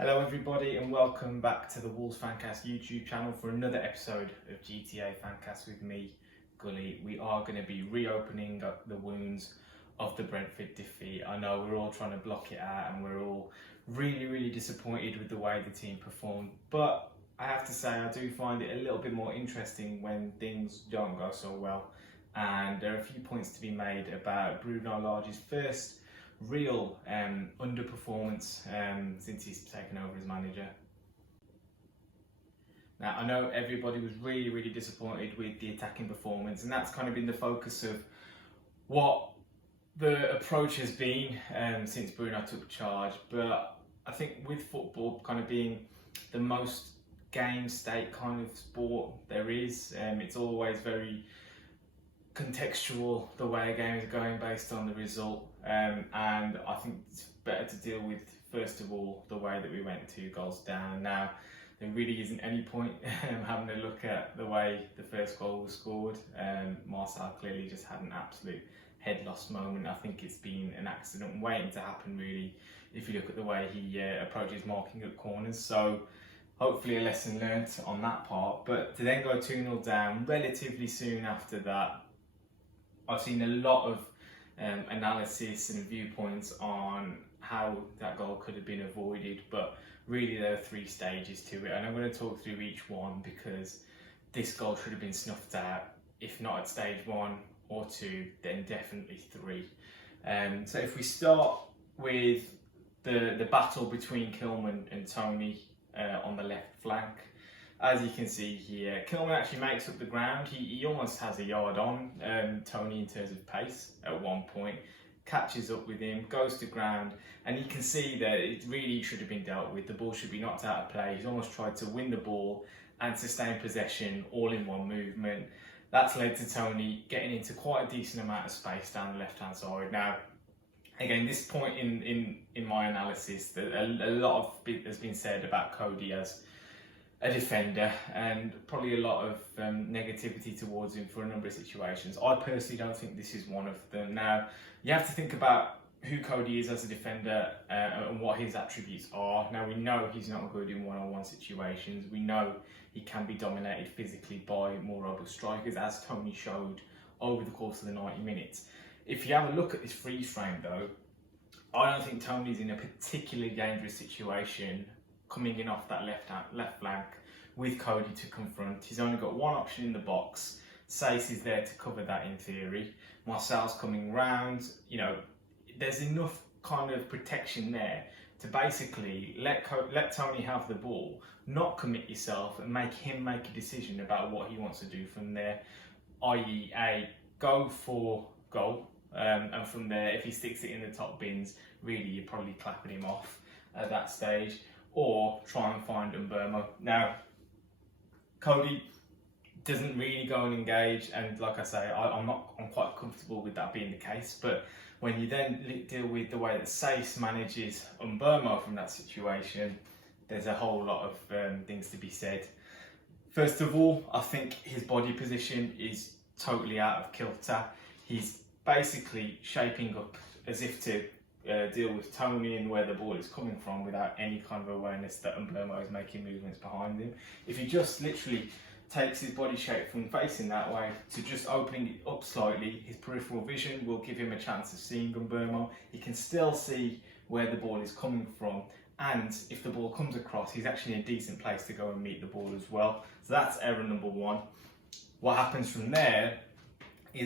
Hello everybody and welcome back to the Wolves Fancast YouTube channel for another episode of GTA Fancast with me, Gully. We are going to be reopening up the wounds of the Brentford defeat. I know we're all trying to block it out and we're all really disappointed with the way the team performed, but I have to say I do find it a little bit more interesting when things don't go so well, and there are a few points to be made about Bruno Lage's first real underperformance since he's taken over as manager. Now I know everybody was really disappointed with the attacking performance, and that's kind of been the focus of what the approach has been since Bruno took charge. But I think with football kind of being the most game state kind of sport there is, it's always very contextual the way a game is going based on the result, and I think it's better to deal with first of all the way that we went 2 goals down. Now there really isn't any point having a look at the way the first goal was scored. Marcel clearly just had an absolute head loss moment. I think it's been an accident waiting to happen really, if you look at the way he approaches marking at corners. So hopefully a lesson learnt on that part. But to then go 2-0 down relatively soon after that, I've seen a lot of analysis and viewpoints on how that goal could have been avoided, but really there are 3 stages to it, and I'm going to talk through each one because this goal should have been snuffed out, if not at stage 1 or 2, then definitely 3. So if we start with the battle between Kilman and Tony on the left flank, as you can see here, Kilman actually makes up the ground. He almost has a yard on Tony in terms of pace at one point, catches up with him, goes to ground, and you can see that it really should have been dealt with. The ball should be knocked out of play. He's almost tried to win the ball and sustain possession all in one movement. That's led to Tony getting into quite a decent amount of space down the left-hand side. Now, again, this point in my analysis, that a lot of it has been said about Coady as a defender, and probably a lot of negativity towards him for a number of situations. I personally don't think this is one of them. Now, you have to think about who Coady is as a defender and what his attributes are. Now, we know he's not good in one-on-one situations. We know he can be dominated physically by more robust strikers, as Tony showed over the course of the 90 minutes. If you have a look at this freeze frame though, I don't think Tony's in a particularly dangerous situation coming in off that left flank with Coady to confront. He's only got one option in the box. Saiss is there to cover that in theory. Marcel's coming round. You know, there's enough kind of protection there to basically let Tony have the ball, not commit yourself, and make him make a decision about what he wants to do from there, i.e. go for goal, and from there, if he sticks it in the top bins, really you're probably clapping him off at that stage, or try and find Mbeumo. Now, Coady doesn't really go and engage, and like I say, I'm quite comfortable with that being the case. But when you then deal with the way that Saiss manages Mbeumo from that situation, there's a whole lot of things to be said. First of all, I think his body position is totally out of kilter. He's basically shaping up as if to deal with Tony and where the ball is coming from without any kind of awareness that Mbeumo is making movements behind him. If he just literally takes his body shape from facing that way to just opening it up slightly, his peripheral vision will give him a chance of seeing Mbeumo. He can still see where the ball is coming from, and if the ball comes across, he's actually in a decent place to go and meet the ball as well. So that's error number 1. What happens from there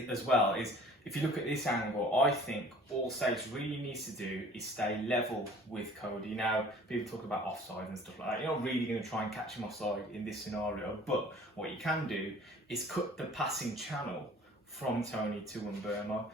as well is, if you look at this angle, I think all Saiss really needs to do is stay level with Coady. Now, people talk about offside and stuff like that. You're not really going to try and catch him offside in this scenario, but what you can do is cut the passing channel from Tony to Mbeumo.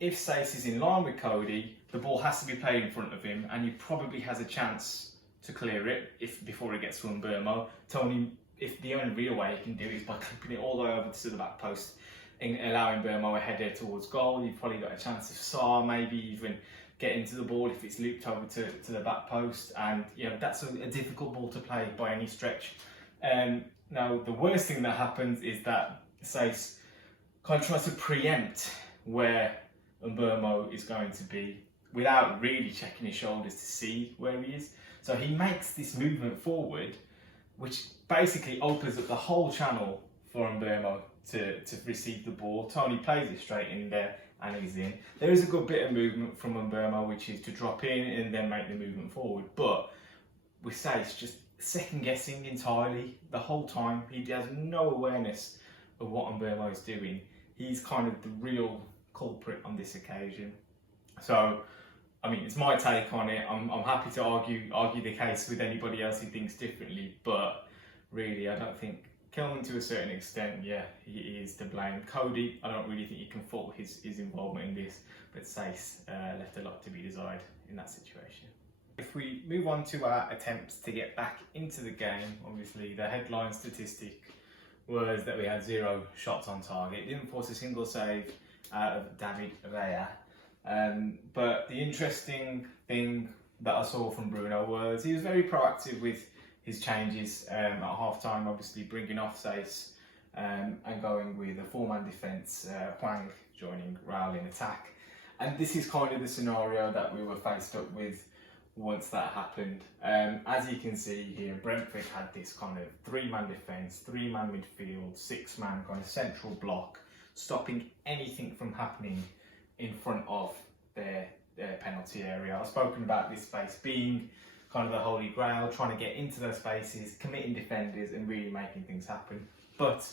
If Saiss is in line with Coady, the ball has to be played in front of him, and he probably has a chance to clear it before it gets to Mbeumo. Tony, if the only real way he can do it is by clipping it all the way over to the back post, allowing Mbeumo a header towards goal. You've probably got a chance of Saiss maybe even getting to the ball if it's looped over to the back post, and you know that's a difficult ball to play by any stretch. Now the worst thing that happens is that Saiss kind of tries to preempt where Mbeumo is going to be without really checking his shoulders to see where he is. So he makes this movement forward, which basically opens up the whole channel for Mbeumo to receive the ball. Tony plays it straight in there and he's in. There is a good bit of movement from Mbeumo, which is to drop in and then make the movement forward. But with Saiss just second guessing entirely the whole time. He has no awareness of what Mbeumo is doing. He's kind of the real culprit on this occasion. So, I mean, it's my take on it. I'm happy to argue the case with anybody else who thinks differently, but really, I don't think Kilman, to a certain extent, yeah, he is to blame. Coady, I don't really think you can fault his involvement in this, but Saiss left a lot to be desired in that situation. If we move on to our attempts to get back into the game, obviously the headline statistic was that we had 0 shots on target. It didn't force a single save out of David Raya. But the interesting thing that I saw from Bruno was he was very proactive with his changes at half time, obviously bringing off Saiss and going with a 4-man defence, Hwang joining Raul in attack. And this is kind of the scenario that we were faced up with once that happened. As you can see here, Brentford had this kind of 3-man defence, 3-man midfield, 6-man kind of central block, stopping anything from happening in front of their penalty area. I've spoken about this space being kind of the holy grail, trying to get into those spaces, committing defenders and really making things happen. But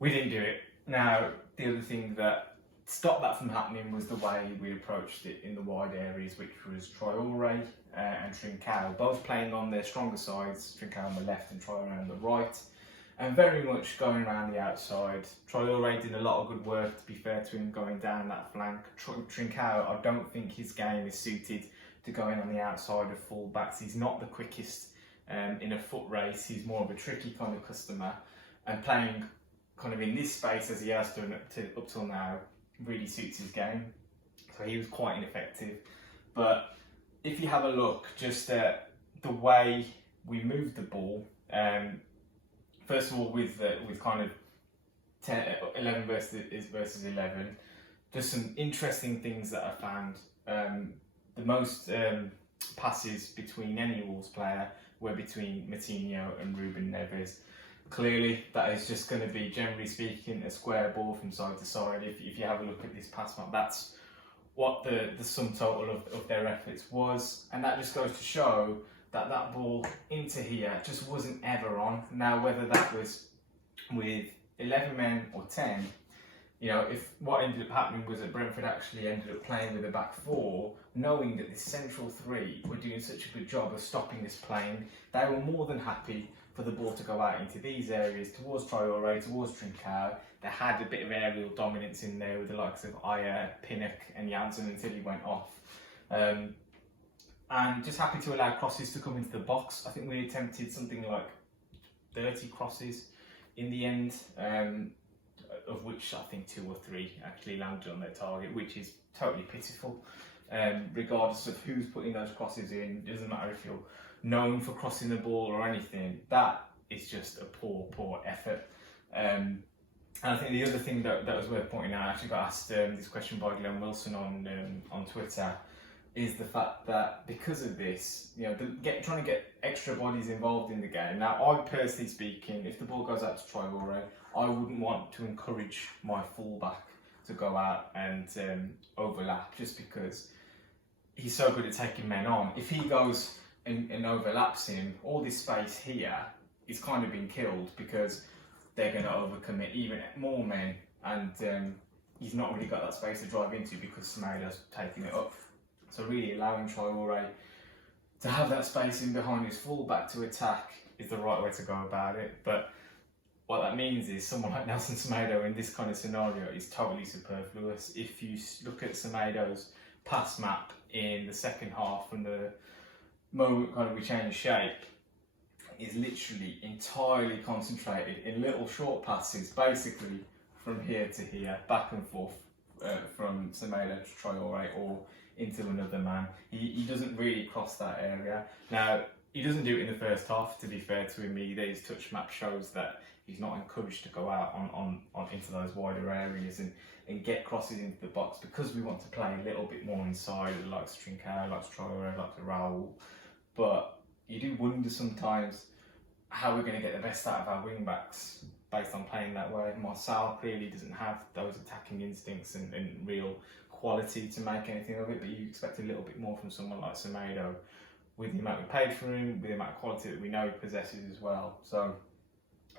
we didn't do it. Now, the other thing that stopped that from happening was the way we approached it in the wide areas, which was Traoré and Trincao, both playing on their stronger sides, Trincao on the left and Traoré on the right, and very much going around the outside. Traoré did a lot of good work, to be fair to him, going down that flank. Trincao, I don't think his game is suited to going on the outside of full-backs. He's not the quickest in a foot race. He's more of a tricky kind of customer, and playing kind of in this space as he has done up till now really suits his game. So he was quite ineffective. But if you have a look just at the way we moved the ball, first of all with kind of 11 versus 11, there's some interesting things that I found. The most passes between any Wolves player were between Matinho and Ruben Neves. Clearly, that is just going to be, generally speaking, a square ball from side to side. If you have a look at this pass map, that's what the sum total of their efforts was. And that just goes to show that that ball into here just wasn't ever on. Now, whether that was with 11 men or 10, you know, if what ended up happening was that Brentford actually ended up playing with a back 4, knowing that this central 3 were doing such a good job of stopping this playing, they were more than happy for the ball to go out into these areas, towards Traoré, towards Trincao. They had a bit of aerial dominance in there with the likes of Ayer, Pinnock and Janssen until he went off. And just happy to allow crosses to come into the box. I think we attempted something like 30 crosses in the end, of which I think 2 or 3 actually landed on their target, which is totally pitiful. Regardless of who's putting those crosses in, it doesn't matter if you're known for crossing the ball or anything, that is just a poor effort. And I think the other thing that was worth pointing out, I actually got asked this question by Glenn Wilson on Twitter, is the fact that because of this, you know, trying to get extra bodies involved in the game. Now, I personally speaking, if the ball goes out to Traoré, I wouldn't want to encourage my fullback to go out and overlap, just because he's so good at taking men on. If he goes and overlaps him, all this space here is kind of been killed, because they're going to overcommit even more men, and he's not really got that space to drive into because Samaida's taking it up. So really allowing Traoré to have that space in behind his fullback to attack is the right way to go about it. But what that means is someone like Nelson Semedo in this kind of scenario is totally superfluous. If you look at Semedo's pass map in the second half, from the moment kind of we changed shape, is literally entirely concentrated in little short passes, basically from here to here, back and forth, from Semedo to Traoré or into another man. He doesn't really cross that area. Now, he doesn't do it in the first half, to be fair to him either. His touch map shows that he's not encouraged to go out on into those wider areas and get crosses into the box, because we want to play a little bit more inside, the likes of Trincao, likes of Traoré, likes of Raul. But you do wonder sometimes how we're going to get the best out of our wing backs based on playing that way. Marcel clearly doesn't have those attacking instincts and real quality to make anything of it, but you expect a little bit more from someone like Semedo with the amount we paid for him, with the amount of quality that we know he possesses as well. So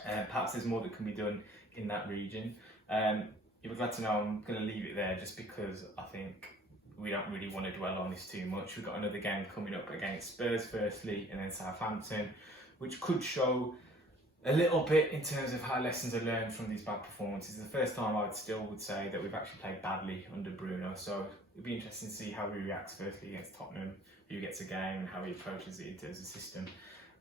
perhaps there's more that can be done in that region. You'll be glad to know I'm going to leave it there just because I think we don't really want to dwell on this too much. We've got another game coming up against Spurs firstly and then Southampton, which could show a little bit in terms of how lessons are learned from these bad performances. The first time I would say that we've actually played badly under Bruno, so it'll be interesting to see how he reacts firstly against Tottenham, who gets a game and how he approaches it in terms of system.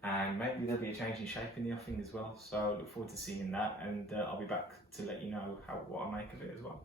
And maybe there'll be a change in shape in the offing as well, so I look forward to seeing that, and I'll be back to let you know what I make of it as well.